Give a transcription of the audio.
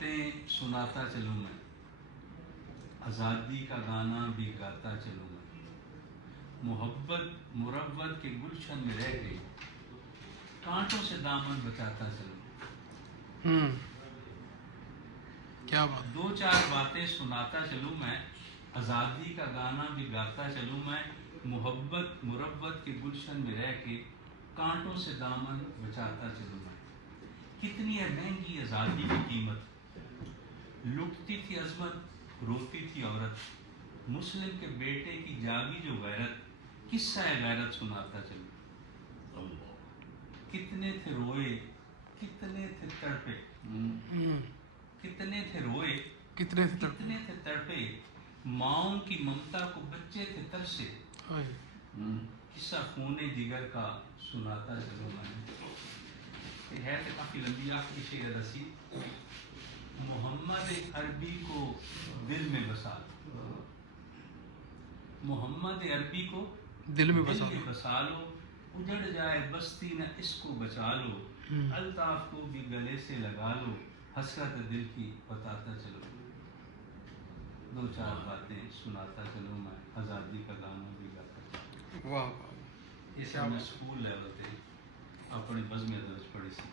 باتیں سناتا چلوں میں، آزادی کا گانا بھی گاتا چلوں میں، محبت مروت کے گلشن میں رہ کے کانٹوں سے دامن بچاتا چلوں، کیا بات، دو چار باتیں سناتا چلوں میں، آزادی کا گانا بھی گاتا چلوں میں، محبت مروت کے گلشن میں رہ کے کانٹوں سے دامن بچاتا چلوں میں۔ کتنی ہے مہنگی آزادی کی قیمت، لٹتی تھی عظمت روتی تھی عورت، مسلم کے بیٹے کی جاگی جو غیرت، قصہ غیرت سناتا چلوں، کتنے تھے روئے کتنے تھے تڑپے، کتنے تھے روئے کتنے کتنے تھے تڑپے، ماؤں کی ممتا کو بچے تھے ترسے، قصہ خون جگر کا سناتا چلوں میں۔ یہ ہے تو کافی لمبی آخری شعر رسی، محمد عربی کو دل میں بسا لو، محمد عربی کو دل میں بسا لو، اجڑ جائے بستی نہ اس کو بچا لو، الطاف کو بھی گلے سے لگا لو، حسرت دل کی بتاتا چلو، دو چار باتیں سناتا چلوں میں، آزادی کا گانا بھی گاتا چلوں۔ واہ واہ، اس میں اسکول لیول تے اپنی بزم ادب پڑھی سی۔